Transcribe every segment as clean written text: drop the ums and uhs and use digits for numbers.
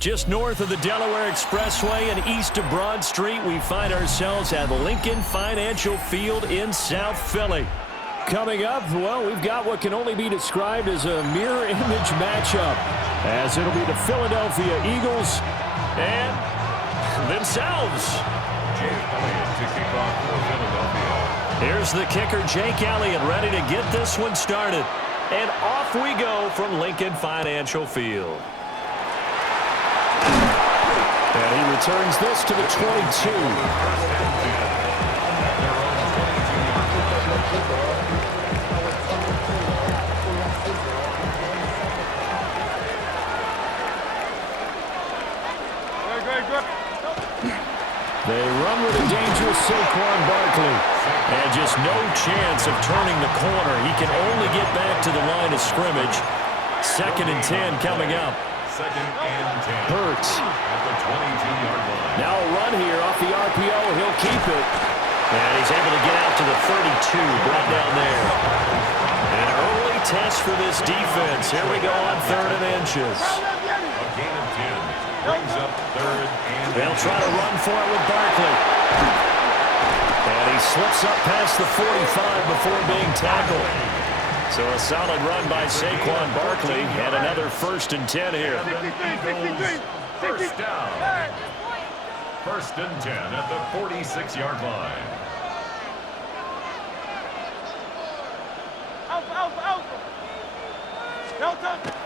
Just north of the Delaware Expressway and east of Broad Street, we find ourselves at Lincoln Financial Field in South Philly. Coming up, well, we've got what can only be described as a mirror image matchup, as it'll be the Philadelphia Eagles and themselves. Here's the kicker, Jake Elliott, ready to get this one started. And off we go from Lincoln Financial Field. And he returns this to the 22. They run with a dangerous Saquon Barkley. And just no chance of turning the corner. He can only get back to the line of scrimmage. 2nd and 10 coming up. 2nd and 10. Hurts. At the 22-yard line. Now a run here off the RPO. He'll keep it. And he's able to get out to the 32, brought down there. An early test for this defense. Here we go on 3rd and inches. A gain of 10. Brings up 3rd and 10. They'll try to run for it with Barkley. And he slips up past the 45 before being tackled. So a solid run by Saquon Barkley and another 1st and 10 here. First down. 1st and 10 at the 46-yard line.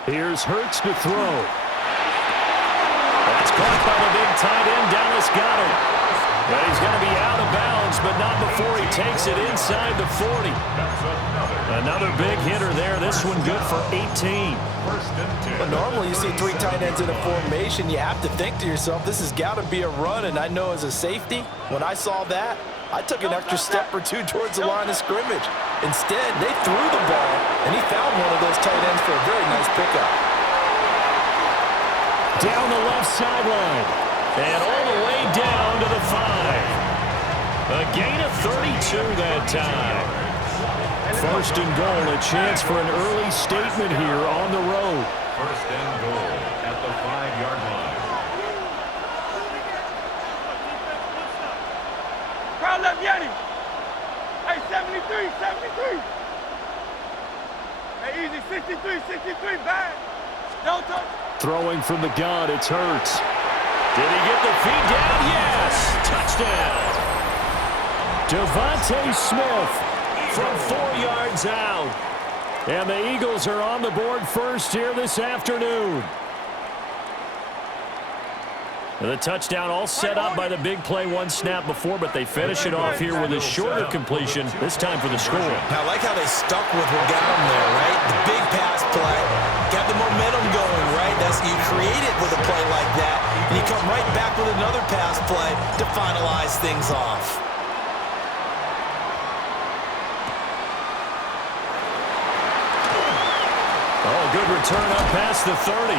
Here's Hurts to throw. That's caught by the big tight end. Dallas got him. But he's going to be out of bounds, but not before he takes it inside the 40. Another big hitter there. This one good for 18. But normally you see 3 tight ends in a formation. You have to think to yourself, this has got to be a run. And I know as a safety, when I saw that, I took an extra step or 2 towards the line of scrimmage. Instead, they threw the ball, and he found one of those tight ends for a very nice pickup. Down the left sideline. And all the way down to the 5. A gain of 32 that time. 1st and goal, a chance for an early statement here on the road. 1st and goal at the 5-yard line. Crowd left Yeti. Hey, 73, 73. Hey, easy, 63, 63, bad. No touch. Throwing from the gun, it's Hurts. Did he get the feet down? Yes! Touchdown! Devontae Smith from 4 yards out. And the Eagles are on the board first here this afternoon. And the touchdown all set up by the big play 1 snap before, but they finish it off here with a shorter completion, this time for the score. Now, I like how they stuck with what got them there, right? The big pass play, got the momentum going, right? You create it with a play like that, and you come right back with another pass play to finalize things off. Oh, good return up past the 30.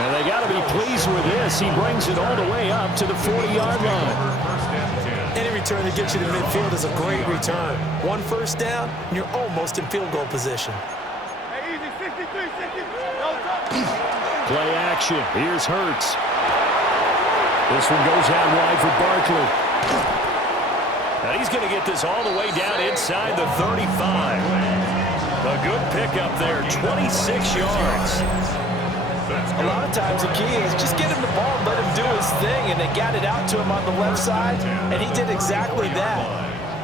And they got to be pleased with this. He brings it all the way up to the 40-yard line. Any return that gets you to midfield is a great return. 1 first down, and you're almost in field goal position. Hey, easy, 63, 63. No touch. Play action. Here's Hurts. This one goes out wide for Barkley. And he's going to get this all the way down inside the 35. A good pickup there, 26 yards. A lot of times the key is just get him the ball and let him do his thing, and they got it out to him on the left side, and he did exactly that.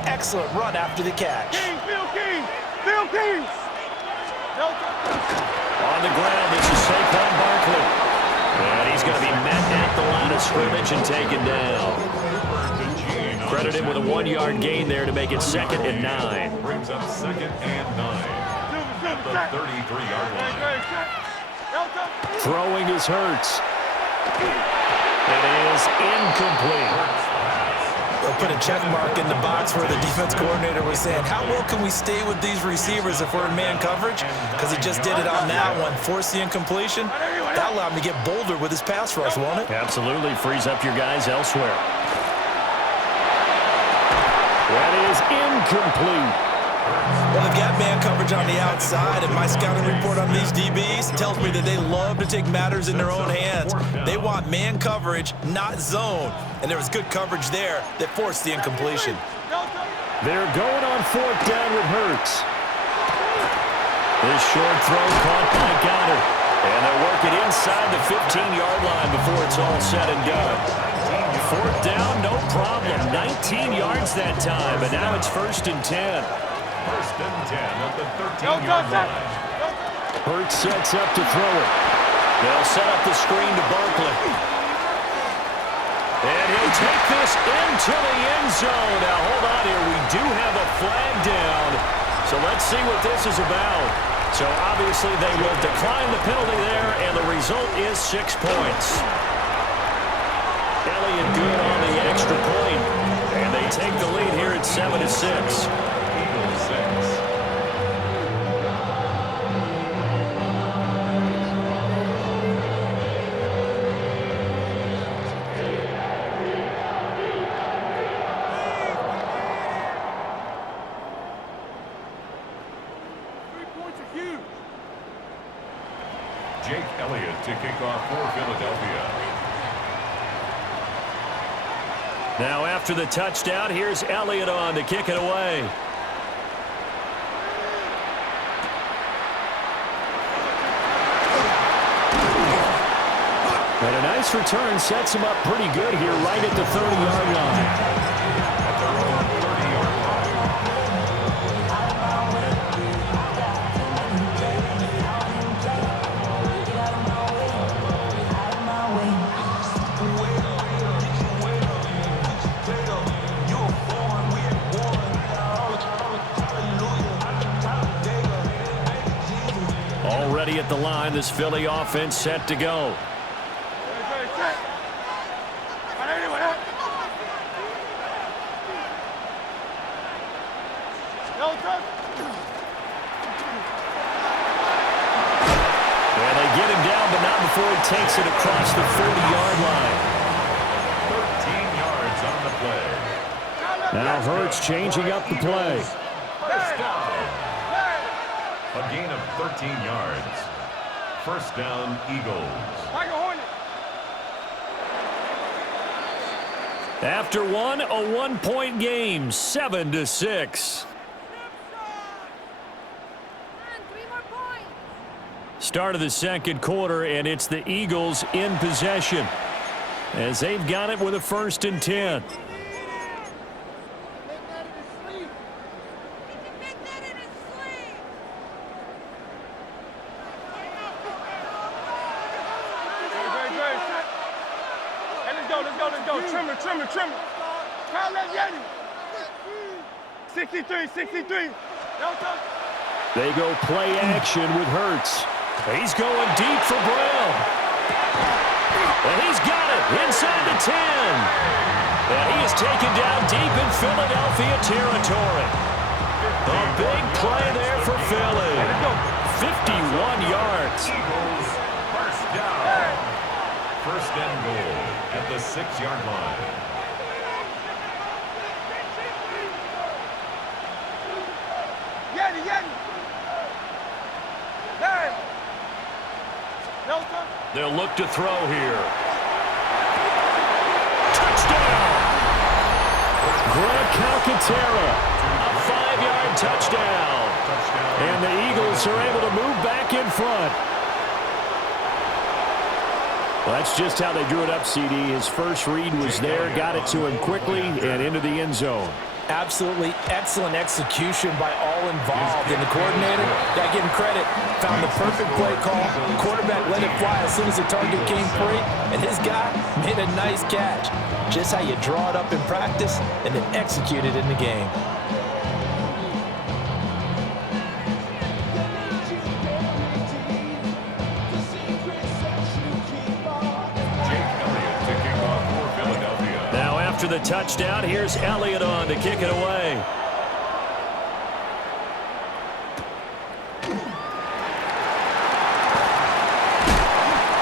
Excellent run after the catch. Field Kings. No touch. On the ground, this is Saquon Barkley. And he's going to be met at the line of scrimmage and taken down. Credit him with a 1-yard gain there to make it 2nd and 9. Brings up 2nd and 9 at the 33-yard line. Throwing is Hurts. It is incomplete. They'll put a check mark in the box where the defense coordinator was saying, how well can we stay with these receivers if we're in man coverage? Because he just did it on that one. Force the incompletion. That allowed him to get bolder with his pass rush, won't it? Absolutely. Frees up your guys elsewhere. That is incomplete. Well, they've got man coverage on the outside, and my scouting report on these DBs tells me that they love to take matters in their own hands. They want man coverage, not zone. And there was good coverage there that forced the incompletion. They're going on 4th down with Hurts. This short throw caught by Goddard. And they'll work it inside the 15-yard line before it's all said and done. 4th down, no problem. 19 yards that time, and now it's 1st and 10. 1st and 10 at the 13-yard line. Hurts sets up to throw it. They'll set up the screen to Barkley. And he'll take this into the end zone. Now, hold on here. We do have a flag down. So let's see what this is about. So obviously they will decline the penalty there, and the result is 6 points. Elliott good on the extra point, and they take the lead here at 7-6. Eagles 6. Jake Elliott to kick off for Philadelphia. Now after the touchdown, here's Elliott on to kick it away. And a nice return sets him up pretty good here right at the 30-yard line. At their own 30-yard line. Already at the line, this Philly offense set to go. And they get him down, but not before he takes it across the 40-yard line. 13 yards on the play. Now Hurts changing up the play. First down. A gain of 13 yards. First down, Eagles. After one, a 1-point game, 7-6. Start of the second quarter, and it's the Eagles in possession as they've got it with a 1st and 10. Trimmer. Kyle, let's get him. 63. They go play action with Hurts. He's going deep for Brown. And he's got it inside the 10. And he is taken down deep in Philadelphia territory. A big play there for Philly. 51 yards. Eagles, first down. First and goal at the 6-yard line. They'll look to throw here. Touchdown! Grant Calcaterra, a 5-yard touchdown. And the Eagles are able to move back in front. Well, that's just how they drew it up, CD. His first read was there, got it to him quickly, and into the end zone. Absolutely excellent execution by all involved. And the coordinator, got to give him credit, found the perfect play call. Quarterback let it fly as soon as the target came free, and his guy made a nice catch. Just how you draw it up in practice and then execute it in the game. After the touchdown, here's Elliott on to kick it away.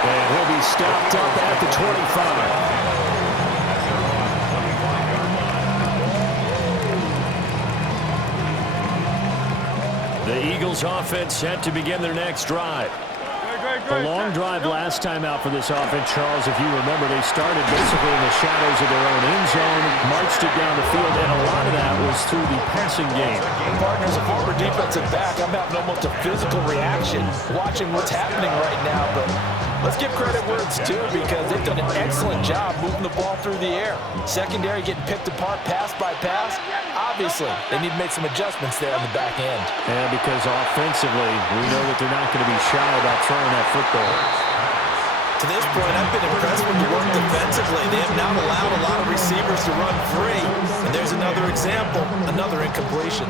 And he'll be stopped up at the 25. The Eagles offense set to begin their next drive. The long drive last time out for this offense, Charles, if you remember, they started basically in the shadows of their own end zone, marched it down the field, and a lot of that was through the passing game. Partners, a former defensive back, I'm having almost a physical reaction watching what's happening right now, but let's give credit where it's due because they've done an excellent job moving the ball through the air. Secondary getting picked apart pass by pass. Obviously, they need to make some adjustments there on the back end. And because offensively, we know that they're not going to be shy about throwing that football. To this point, I've been impressed with the work defensively. They have not allowed a lot of receivers to run free. And there's another example, another incompletion.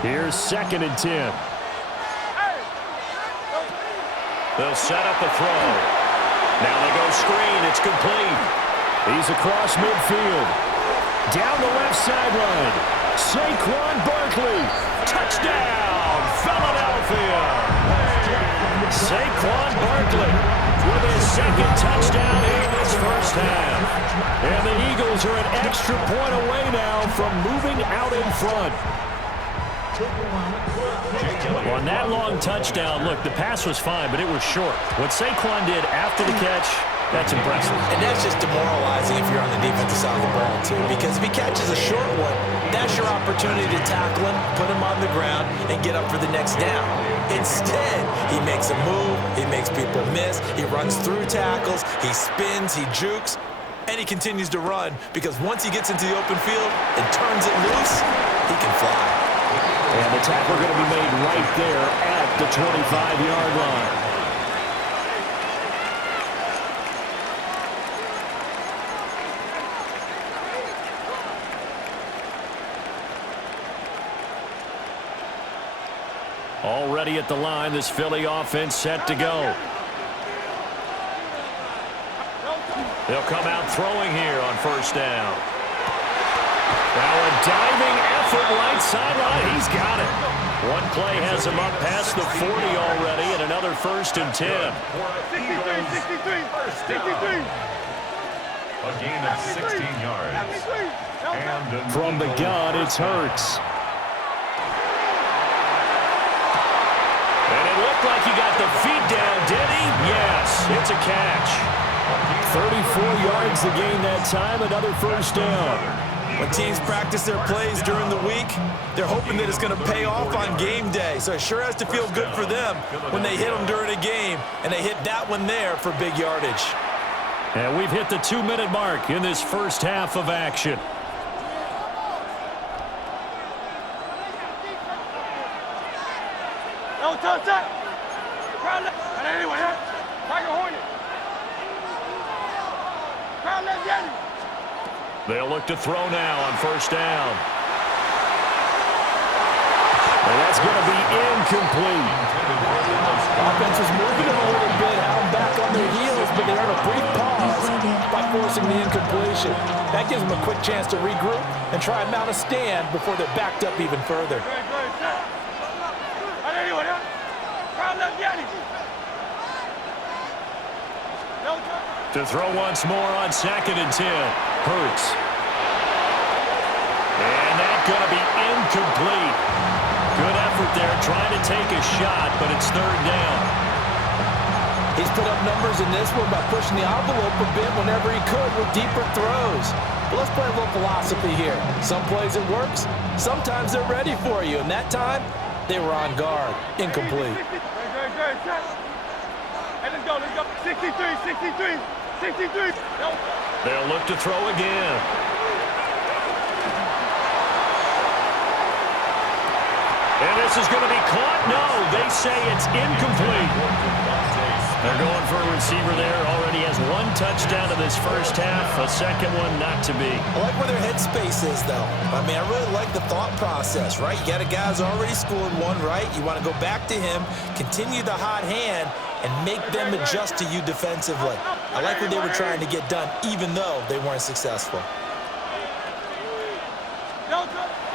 Here's 2nd and 10. They'll set up a throw. Now they go screen. It's complete. He's across midfield. Down the left sideline. Saquon Barkley. Touchdown, Philadelphia. Saquon Barkley with his 2nd touchdown in this first half. And the Eagles are an extra point away now from moving out in front. On that long touchdown, look, the pass was fine, but it was short. What Saquon did after the catch, that's impressive. And that's just demoralizing if you're on the defensive side of the ball, too, because if he catches a short one, that's your opportunity to tackle him, put him on the ground, and get up for the next down. Instead, he makes a move, he makes people miss, he runs through tackles, he spins, he jukes, and he continues to run because once he gets into the open field and turns it loose, he can fly. And the tackle going to be made right there at the 25-yard line. Already at the line, this Philly offense set to go. They'll come out throwing here on 1st down. Now a diving effort right sideline. He's got it. One play has him up past the 40 already, and another 1st and 10. 63. A gain of 16 yards. And from the gun, it's Hurts. And it looked like he got the feet down, did he? Yes, it's a catch. 34 yards to gain that time, another 1st down. When teams practice their plays during the week, they're hoping that it's going to pay off on game day. So it sure has to feel good for them when they hit them during a game, and they hit that one there for big yardage. And we've hit the 2-minute mark in this first half of action. No touch that. Crowd left. And anyway, Tiger Hornet. Crowd left Yeti. They'll look to throw now on 1st down. And that's going to be incomplete. Offense is moving a little bit, have them back on their heels, but they earn a brief pause by forcing the incompletion. That gives them a quick chance to regroup and try and mount a stand before they're backed up even further. Good, set. And anyway, crowd left Yeti. No touch. To throw once more on 2nd and 10. Hurts. And that's going to be incomplete. Good effort there trying to take a shot, but it's 3rd down. He's put up numbers in this one by pushing the envelope a bit whenever he could with deeper throws. But let's play a little philosophy here. Some plays it works, sometimes they're ready for you, and that time they were on guard. Incomplete. Good, set. Hey, let's go. 63. No. They'll look to throw again. And this is going to be caught. No, they say it's incomplete. They're going for a receiver there. Already has 1 touchdown in this first half. A 2nd one not to be. I like where their headspace is, though. I mean, I really like the thought process, right? You got a guy who's already scored 1, right? You want to go back to him, continue the hot hand, and make them adjust to you defensively. I like what they were trying to get done, even though they weren't successful.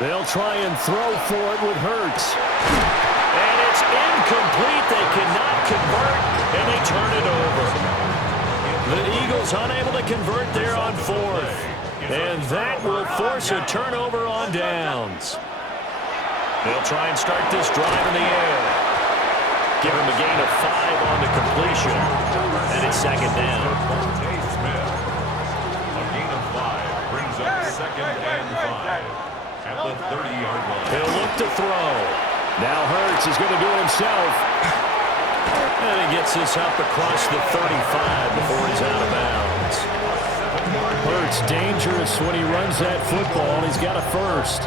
They'll try and throw for it with Hurts. And it's incomplete. They cannot convert, and they turn it over. The Eagles unable to convert there on 4th. And that will force a turnover on downs. They'll try and start this drive in the air. Give him a gain of 5 on the completion. And it's second down. A gain of 5 brings up second and 5 at the 30-yard line. He'll look to throw. Now Hurts is going to do it himself. And he gets this up across the 35 before he's out of bounds. Hurts dangerous when he runs that football. He's got a first.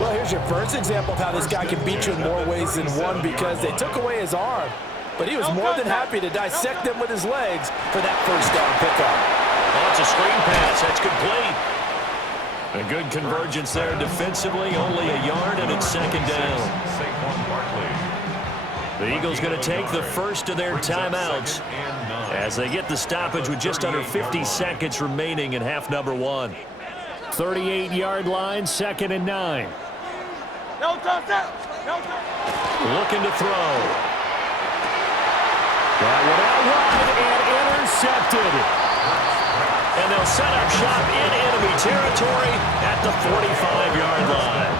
Well, here's your first example of how this guy can beat you in more ways than one, because they took away his arm. But he was more than happy to dissect them with his legs for that first down pickup. Oh, it's a screen pass. That's complete. A good convergence there defensively. Only a yard, and it's second down. The Eagles going to take the first of their timeouts as they get the stoppage with just under 50 seconds remaining in half number 1. 38-yard line, second and 9. No touch. No touch. Looking to throw. That one out wide and intercepted. And they'll set up shop in enemy territory at the 45-yard line.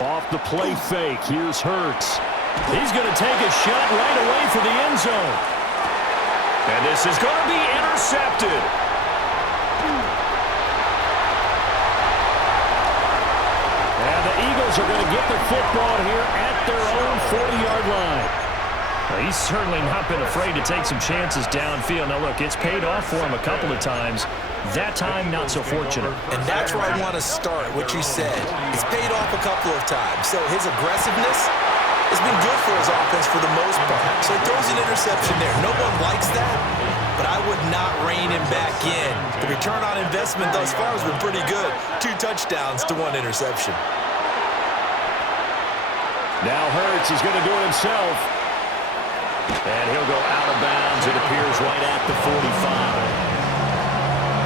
Off the play fake, here's Hurts. He's going to take a shot right away for the end zone. And this is going to be intercepted. And the Eagles are going to get the football here at their own 40-yard line. Well, he's certainly not been afraid to take some chances downfield. Now, look, it's paid off for him a couple of times. That time, not so fortunate. And that's where I want to start, what you said. It's paid off a couple of times. So his aggressiveness has been good for his offense for the most part. So he throws an interception there. No one likes that, but I would not rein him back in. The return on investment thus far has been pretty good. 2 touchdowns to 1 interception. Now Hurts is going to do it himself. And he'll go out of bounds, it appears, right at the 45.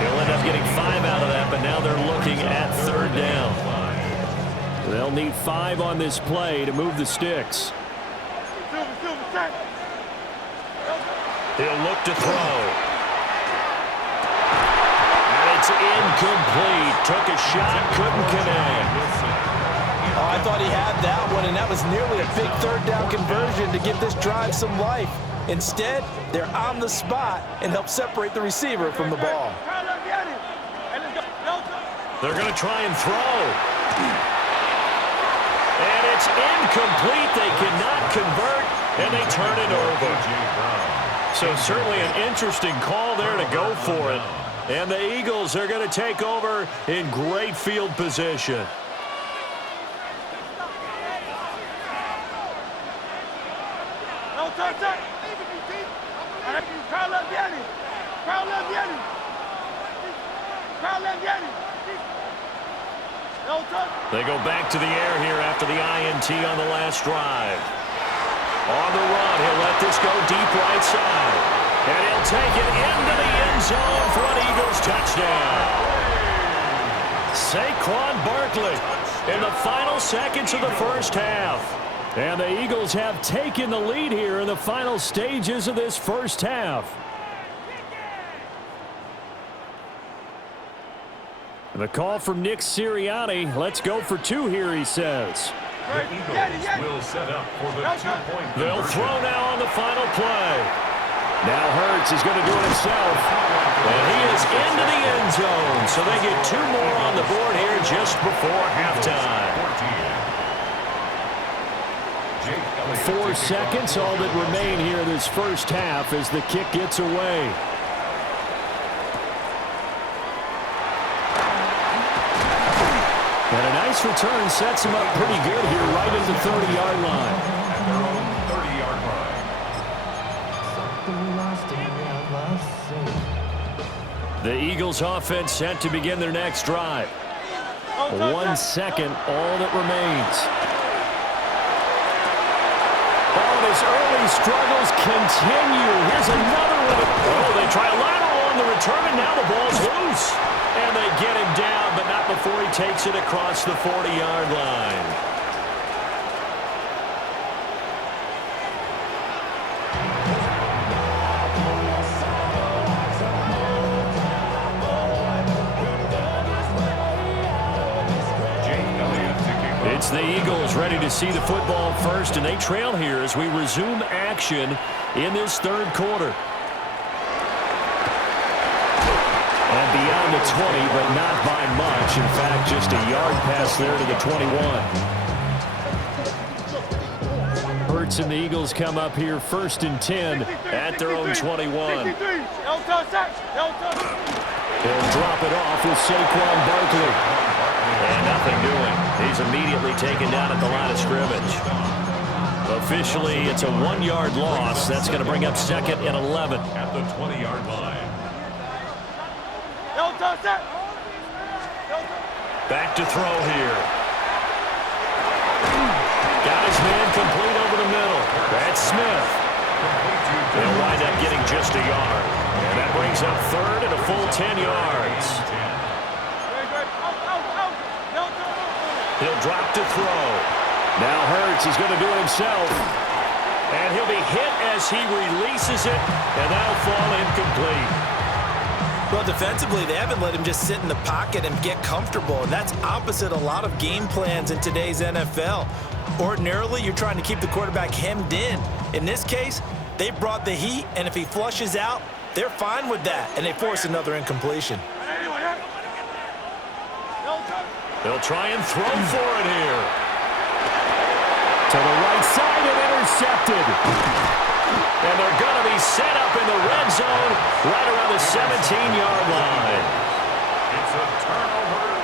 He'll end up getting 5 out of that, but now they're looking at third down. They'll need 5 on this play to move the sticks. He'll look to throw. And it's incomplete. Took a shot, couldn't connect. Oh, I thought he had that one, and that was nearly a big third down conversion to give this drive some life. Instead, they're on the spot and help separate the receiver from the ball. They're going to try and throw. And it's incomplete. They cannot convert, and they turn it over. So certainly an interesting call there to go for it. And the Eagles are going to take over in great field position. They go back to the air here after the INT on the last drive. On the run, he'll let this go deep right side. And he'll take it into the end zone for an Eagles touchdown. Saquon Barkley in the final seconds of the first half. And the Eagles have taken the lead here in the final stages of this first half. And the call from Nick Sirianni. Let's go for 2 here, he says. The Eagles will set up for the 2-point conversion. They'll throw now on the final play. Now Hurts is going to do it himself. And he is into the end zone. So they get 2 more on the board here just before halftime. 4 seconds, all that remain here this first half as the kick gets away. And a nice return sets him up pretty good here right at the 30-yard line. At their own 30-yard line. The Eagles offense set to begin their next drive. 1 second, all that remains. Oh, his early struggles continue. Here's another one. Oh, they try a lateral from the return, and now the ball's loose. And they get him down, but not before he takes it across the 40-yard line. It's the Eagles ready to see the football first, and they trail here as we resume action in this third quarter. And beyond the 20, but not by much. In fact, just a yard pass there to the 21. Hurts and the Eagles come up here first and 10 at their own 21. He'll drop it off with Saquon Barkley. And nothing doing. He's immediately taken down at the line of scrimmage. Officially, it's a 1-yard loss. That's going to bring up second and 11. At the 20-yard line. Back to throw here. Got his man complete over the middle. That's Smith. They'll wind up getting just a yard. And that brings up third and a full 10 yards. He'll drop to throw. Now Hurts is going to do it himself. And he'll be hit as he releases it, and that'll fall incomplete. Well, defensively, they haven't let him just sit in the pocket and get comfortable, and that's opposite a lot of game plans in today's NFL. Ordinarily, you're trying to keep the quarterback hemmed in. In this case, they brought the heat, and if he flushes out, they're fine with that, and they force another incompletion. They'll try and throw for it here. To the right side and intercepted. And they're going to be set up in the red zone right around the 17-yard line. It's a turnover